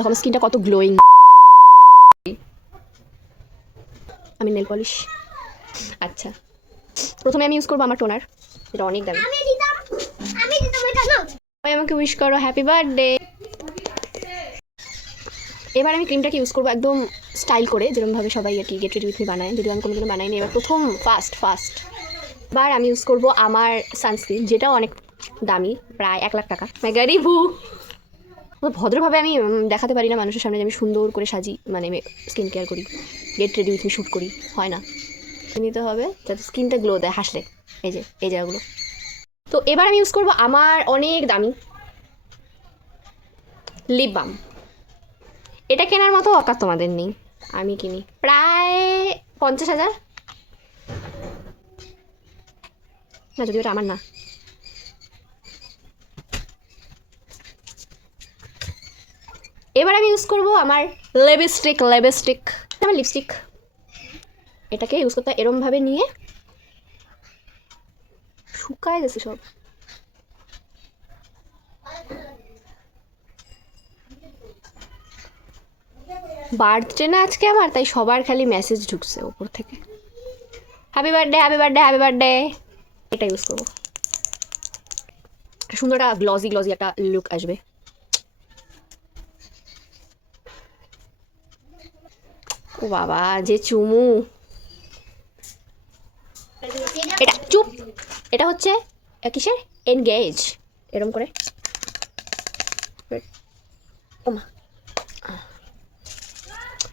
দেখো আমার স্কিনটা কত গ্লোয়িং। আমি নেল পলিশ। আচ্ছা, প্রথমে আমি ইউজ করবো আমার টোনার, এটা অনেক দামি। সবাই আমাকে উইশ করো হ্যাপি বার্থডে। এবার আমি ক্রিমটাকে ইউজ করবো একদম স্টাইল করে, যেরকমভাবে সবাই আর কি গেট রেডি উইথ মি বানায়, যদিও আমি কোনোদিনও বানাইনি। এবার প্রথম ফার্স্ট এবার আমি ইউজ করবো আমার সানস্ক্রিন, যেটাও অনেক দামি, প্রায় 1 লাখ টাকা। মেগারিভু। ভদ্রভাবে আমি দেখাতে পারি না মানুষের সামনে যে আমি সুন্দর করে সাজি, মানে স্কিন কেয়ার করি, get ready with me shoot করি, হয় না। নিতে হবে যাতে স্কিনটা গ্লো দেয় হাসলে, এই জায়গাগুলো। তো এবার আমি ইউজ করবো আমার অনেক দামি লিপ বাম। এটা কেনার মতো অকাত তোমাদের নেই, আমি কিনি প্রায় 50,000 না, যদি ওটা আমার না। এবার আমি ইউজ করবো আমার লিপস্টিক। আমার লিপস্টিক, এটাকে ইউজ করতে এরমভাবে নিয়ে, শুকায় গেছে সব। বার্থডে না আজকে আমার, তাই সবার খালি মেসেজ ঢুকছে ওপর থেকে, happy birthday happy birthday happy birthday. এটা ইউজ করবো, সুন্দর একটা গ্লজি একটা লুক আসবে। ও বাবা যে চুমু, এটা চুপ, এটা হচ্ছে কিসের এনগেজ, এরম করে। ওমা,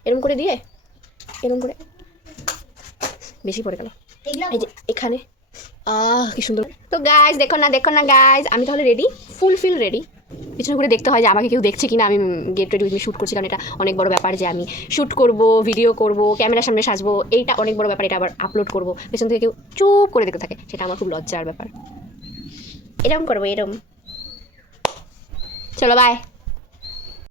এরম করে দিয়ে, এরম করে, বেশি পড়ে গেল এই যে এখানে। কি সুন্দর। তো গাইজ দেখো না গাইজ, আমি তাহলে রেডি, ফুলফিল রেডি। পিছনে ঘুরে দেখতে হয় যে আমাকে কেউ দেখছে কিনা, আমি get ready with me shoot করছি, কারণ এটা অনেক বড় ব্যাপার যে আমি শ্যুট করব, ভিডিও করব, ক্যামেরার সামনে সাজবো, এইটা অনেক বড় ব্যাপার। এটা আবার আপলোড করবো, পেছন থেকে কেউ চুপ করে দেখতে থাকে, সেটা আমার খুব লজ্জার ব্যাপার। এরকম করবো, এরকম। চলো বাই।